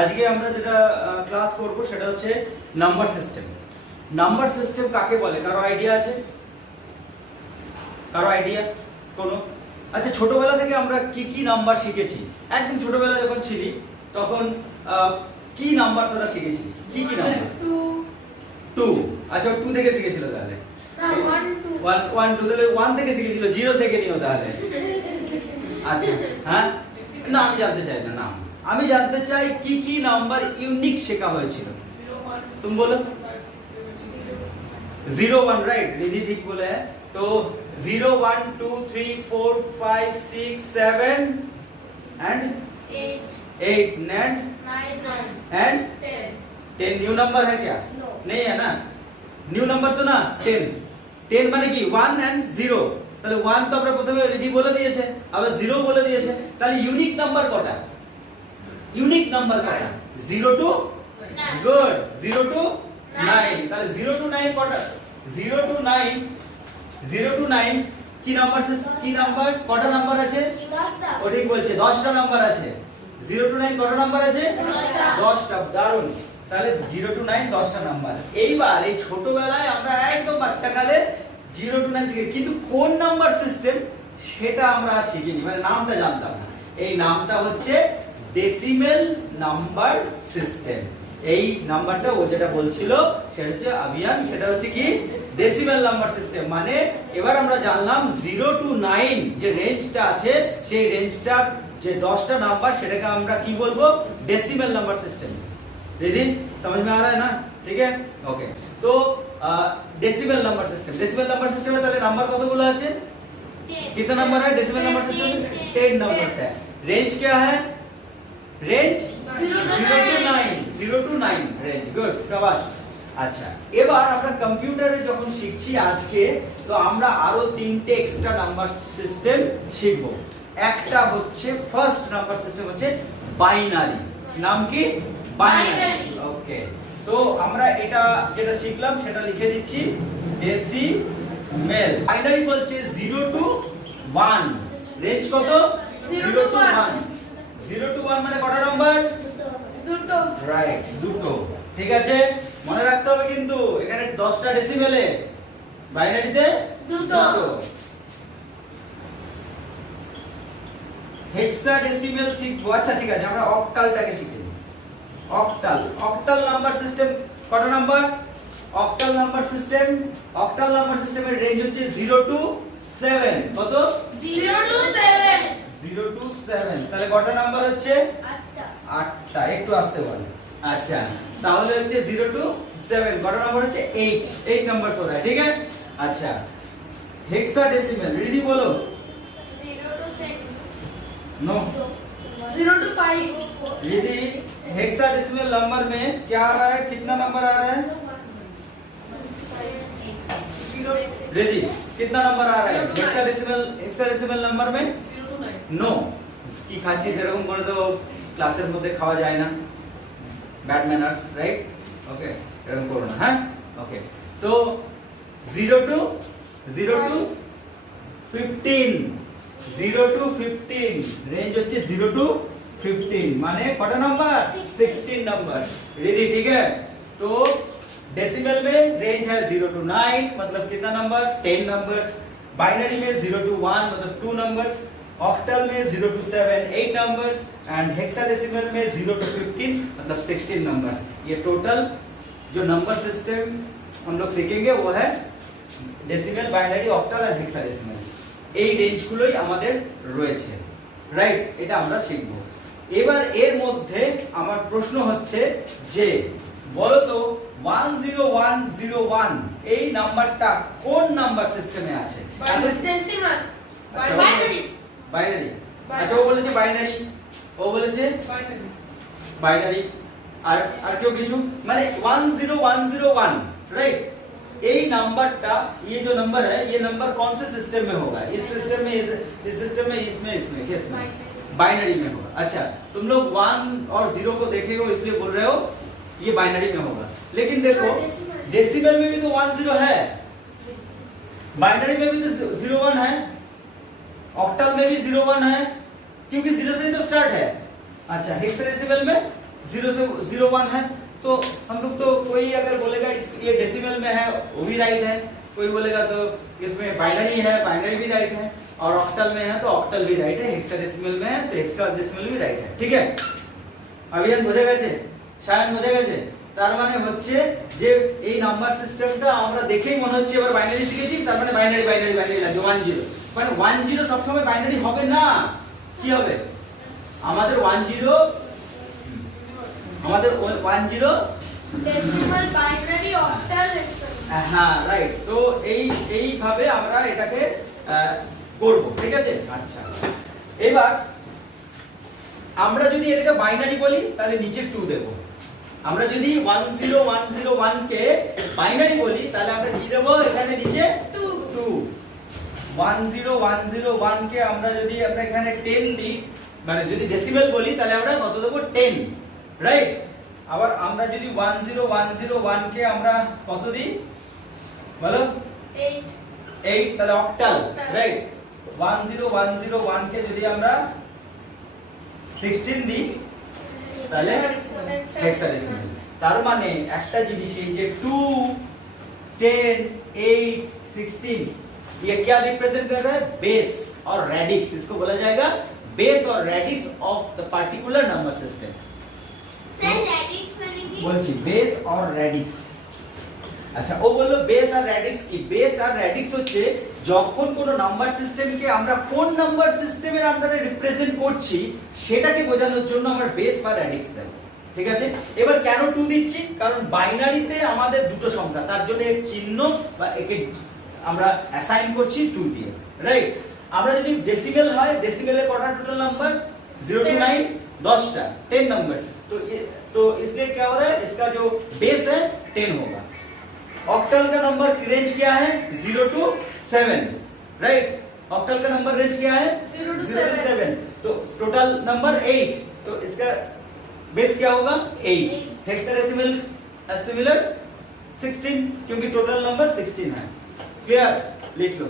আজকে আমরা যেটা ক্লাস করব সেটা হচ্ছে নাম্বার সিস্টেম। নাম্বার সিস্টেম কাকে বলে, কারো আইডিয়া আছে? কারো আইডিয়া কোনো? আচ্ছা, ছোটবেলা থেকে আমরা কি কি নাম্বার শিখেছি? একদম ছোটবেলা যখন ছিলি তখন কি নাম্বার তোরা শিখেছিলি? কি কি নাম্বার? 2। আচ্ছা, 2 থেকে শিখেছিল তাহলে? না, 1 2 1 2 তাহলে 1 থেকে শিখেছিল, 0 থেকে নিও তাহলে। আচ্ছা, হ্যাঁ, না আমি জানতে চাই না নাম, আমি জানতে চাই কি কি নাম্বার ইউনিক শেখা হয়েছিল। তুমি বলো। 0 1, রাইট, রিধি ঠিক বলে। তো 0 1 2 3 4 5 6 7 and 8 8 and 9 and 10 10 new number है क्या? No. नहीं है ना, न्यू नंबर तो ना 10 মানে কি 1 and 0, তাহলে 1 তো আমরা প্রথমে রিধি বলে দিয়েছে, আবার 0 বলে দিয়েছে, তাহলে ইউনিক নাম্বার কটা? ইউনিক নাম্বার কটা? 0 টু, গুড, 0 টু 9, তাহলে 0 টু 9 কটা? 0 টু 9, 0 টু 9 কি নাম্বার? কি নাম্বার, কটা নাম্বার আছে? ও ঠিক বলছে, 10টা নাম্বার আছে। 0 টু 9 কটা নাম্বার আছে? 10টা। দারুণ, তাহলে 0 টু 9 10টা নাম্বার। এইবার এই ছোটবেলায় আমরা একদম বাচ্চাকালে 0 টু 9 শিখি, কিন্তু কোন নাম্বার সিস্টেম সেটা আমরা আর শিখিনি, মানে নামটা জানতাম না। এই নামটা হচ্ছে ডেসিমেল নাম্বার সিস্টেম। এই নাম্বারটা ও যেটা বলছিল সেটা হচ্ছে আবিয়ান, সেটা হচ্ছে কি ডেসিমেল নাম্বার সিস্টেম। মানে এবার আমরা জানলাম 0 টু 9 যে রেঞ্জটা আছে, সেই রেঞ্জটা যে 10টা নাম্বার সেটাকে আমরা কি বলবো? Decimal number system. दीदी समझ में आ रहा है ना? ठीक है, ओके। तो decimal number system, decimal number system में তাহলে নাম্বার কতগুলো আছে? 10 कितना नंबर है डेसिमल नंबर सिस्टम में? 10 नंबर्स है। रेंज क्या है? रेंज 0 टू 9 रेंज, गुड, शाबाश। আচ্ছা, এবার আমরা কম্পিউটারে যখন শিখছি আজকে, তো আমরা আরো তিনটে এক্সট্রা নাম্বার সিস্টেম শিখব। একটা হচ্ছে ফার্স্ট নাম্বার সিস্টেম হচ্ছে বাইনারি। নাম কি? বাইনারি। ওকে, তো আমরা এটা যেটা শিখলাম সেটা লিখে দিচ্ছি, ডেসিমেল। বাইনারি বলছে 0 টু 1, রেঞ্জ কত? 0 to 1। 0 টু 1 মানে কটা নাম্বার? দুটো। রাইট, দুটো। ঠিক আছে, মনে রাখতে হবে কিন্তু এখানে 10টা ডেসিমেলে, বাইনারিতে দুটো। হেক্সাডেসিমেল শিখবো। আচ্ছা ঠিক আছে, আমরা অক্টালটাকে শিখে নিই। অক্টাল, অক্টাল নাম্বার সিস্টেম কত number? Octal number system, octal number সিস্টেমের রেঞ্জ হচ্ছে 0 টু 7। কত? 0 to 7 0 টু 7, তাহলে কটা নাম্বার হচ্ছে? 8টা। 8টা। একটু আসতে বল। আচ্ছা, তাহলে হচ্ছে 0 টু 7 কটা নাম্বার হচ্ছে? 8 নাম্বার हो रहा है, ठीक है। अच्छा, हेक्साडेसिमल रिधि बोलो। 0 to 6 no, 0 to 5 Riddhi hexadecimal number में क्या आ रहा है? कितना नंबर आ रहा है? 0 to 6 रिधि कितना नंबर आ रहा है हेक्साडेसिमल नंबर में? 0 to 9 नो, কি খাচ্ছিস এরকম করে তো ক্লাসের মধ্যে খাওয়া যায় না, ব্যাড ম্যানার্স, রাইট? ওকে, এরকম করো না, হ্যাঁ, ওকে। তো 0 টু 15, 0 টু 15 রেঞ্জ হচ্ছে 0 টু 15 মানে কটা নাম্বার? 16 नंबर। रिधि ठीक है, तो डेसिमल में रेंज है 0 टू 9 मतलब कितना नंबर? 10 नंबर्स। बाइनरी में 0 टू 1 मतलब 2 नंबर्स। ऑक्टल में 0 टू 7 8 नंबर्स एंड हेक्साडेसिमल में 0 टू 15 मतलब 16 नंबर्स। ये टोटल जो नंबर सिस्टम हम लोग सीखेंगे वो है decimal, binary, octal and hexadecimal. এই রেঞ্জগুলোই আমাদের রয়েছে, রাইট? এটা আমরা শিখব। এবার এর মধ্যে আমার প্রশ্ন হচ্ছে যে বলো তো 10101 এই নাম্বারটা কোন নাম্বার সিস্টেমে আছে? ডেসিমাল। আচ্ছা, বাইনারি। বাইনারি। আচ্ছা, ও বলেছে বাইনারি, ও বলেছে বাইনারি। বাইনারি। আর কেউ কিছু? মানে 10101, राइट? यही नंबरটা, ये जो नंबर है ये नंबर कौन से सिस्टम में होगा? इस सिस्टम में, इस सिस्टम में, इसमें किस में? बाइनरी में होगा। अच्छा, तुम लोग 1 और 0 को देखे हो इसलिए बोल रहे हो ये बाइनरी में होगा, लेकिन देखो डेसिमल में भी तो 1 0 है, बाइनरी में भी तो 0 1 है, ऑक्टल में भी 0 1 है, क्योंकि 0 से ही तो स्टार्ट है। अच्छा, हेक्साडेसिमल में 0 से 01 है, तो हम लोग तो कोई अगर बोलेगा ये डेसिमल में है वो भी राइट है, कोई बोलेगा तो इसमें बाइनरी है, बाइनरी भी राइट है, और ऑक्टल में है तो ऑक्टल भी राइट है, हेक्साडेसिमल में है तो हेक्साडेसिमल भी राइट है। ঠিক है, अभियान বুঝে গেছে, সায়ন বুঝে গেছে। তার মানে হচ্ছে যে এই নাম্বার সিস্টেমটা আমরা দেখেই মনে হচ্ছে এবার বাইনারি শিখেছি, তার মানে বাইনারি বাইনারি বাইনারি লাগবে 10, মানে 10 সব সময় বাইনারি হবে না, কি হবে আমাদের 10 ডেসিমাল বাইনারি অক্টাল হেক্সাডেসিমাল। হ্যাঁ রাইট, তো এইভাবে আমরা এটাকে করব, ঠিক আছে। আচ্ছা, এবার আমরা যদি এটাকে বাইনারি বলি তাহলে নিচে 2 দেব। আমরা যদি 10101 কে বাইনারি বলি তাহলে আমরা কি দেব, এখানে নিচে 2। 10101 কে আমরা যদি এখানে 10 দিই, মানে যদি ডেসিমেল বলি তাহলে আমরা কত দেব, 10, রাইট। আবার আমরা যদি 10101 কে আমরা কত দিই বলো, 8, তাহলে অক্টাল, রাইট। 10101 কে যদি আমরা 16 দিই তাহলে হেক্সাডেসিমাল। তার মানে একটা জিনিস এই যে 2, 10, 8, 16 ये क्या रिप्रेजेंट कर रहा है, बेस और रेडिक्स, इसको बोला जाएगा बेस और radix of the particular number system. Sir radix মানে কি? বলছি বেস और रेडिक्स। আচ্ছা, ও বললো বেস আর রেডিক্স কি? বেস আর রেডিক্স হচ্ছে যখন কোন নাম্বার সিস্টেমকে আমরা কোন নাম্বার সিস্টেমের আন্ডারে রিপ্রেজেন্ট করছি সেটাকে বোঝানোর জন্য আমরা বেস বা রেডিক্স দেব, ঠিক আছে। এবার কেন 2 দিচ্ছি, কারণ বাইনারিতে আমাদের দুটো সংখ্যা, তার জন্য এর চিহ্ন বা একে আমরা অ্যাসাইন করছি 2 দিয়ে, রাইট। আমরা যদি ডেসিমেল হয়, ডেসিমেলের কটা টোটাল নাম্বার, 0 to 9 10টা, 10 नंबर्स, तो इसलिए क्या हो रहा है, इसका जो बेस है 10 होगा। ऑक्टल का नंबर रेंज क्या है, 0 to 7, राइट। ऑक्टल का नंबर रेंज क्या है, 0 to 7, तो टोटल नंबर 8, तो इसका बेस क्या होगा, 8। हेक्साडेसिमल सिमिलर 16, क्योंकि टोटल नंबर 16 है। क्लियर, लिख लो।